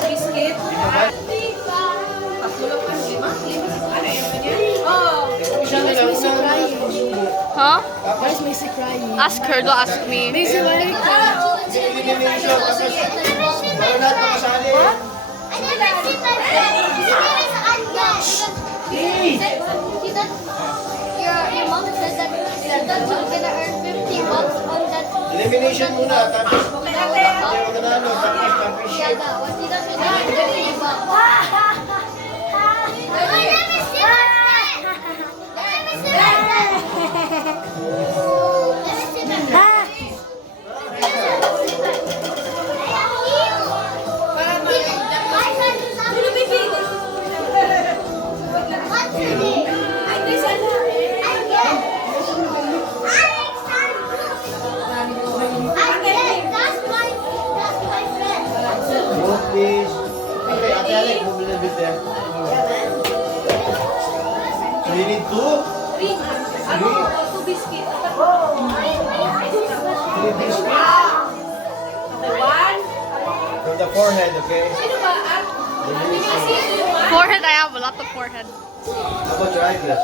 biscuit. Tatlo lang pa, lima? Ano yun ba niya? Oh. Huh? Why is Macy crying? Ask her, don't ask me. Macy, why are you crying? Elimination. Tapos, para lahat makasali. Your mom said that you're gonna earn 50 bucks on that. Elimination muna. Tapos, Okay, yung nanalo. Tapos, championship. What he does with that? 50 bucks. Move, please. Okay, Ate Alec, move a little bit there. So, you need two? Ano? Two biscuit. Three biscuits. Okay, one. From the forehead, okay? Sino ba? Forehead, I have a lot of forehead. How about your eyeglass?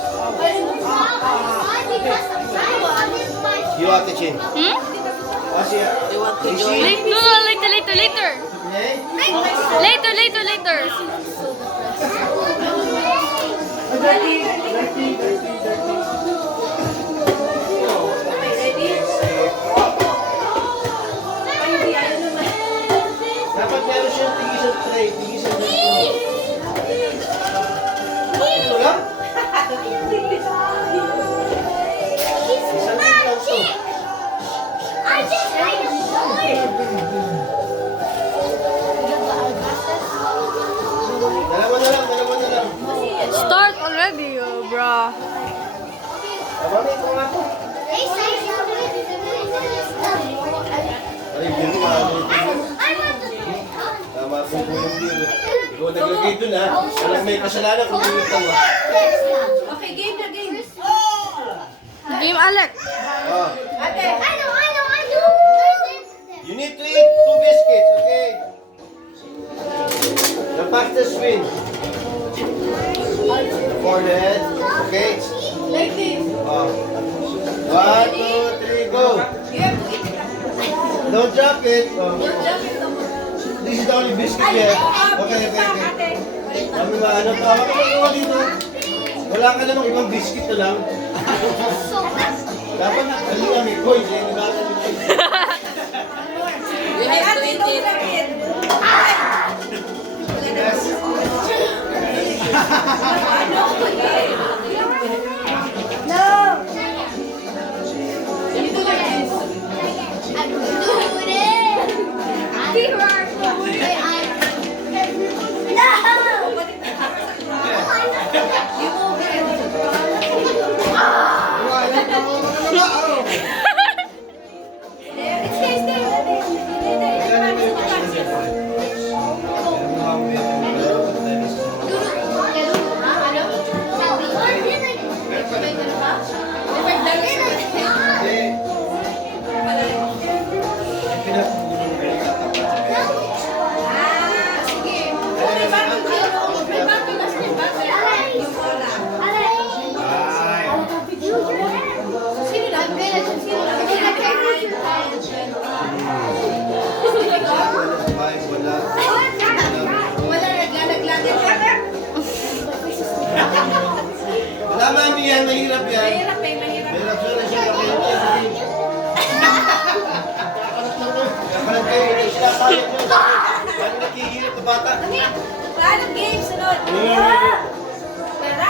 You have the chin. Hmm? Asia. You see? No, no, later. Okay? Later. Dapat meron siyang tigisan tray. Tigisan tray. Ito lang? Isang lang to. Dalawa na lang. Start already, bro. Abangin ko nga po. Ay, hindi ko tama po po yung deal. Ikaw naglagay dun ha. Alam may kasalanan kung bumita mo. Okay, game na game. Game Alec. Oh. Ate. You need to eat 2 biscuits, okay? The fastest win. Forehead, okay? Like this. Oh. 1, 2, 3, go! You have to eat it. Don't drop it. Oh. Don't jump it. This is the only biscuit here. Okay. Ate. Kami ba, ano pa? Ano dito? Wala ka namang ibang biscuit na lang. Dapat, ano nga may coins eh. Ay, ate, don't jump it. Yes. Wala mami yan, mahirap yan. Mahirap. Mahirap siya na siya kayo. Kapalag kayo, sila kaya nyo.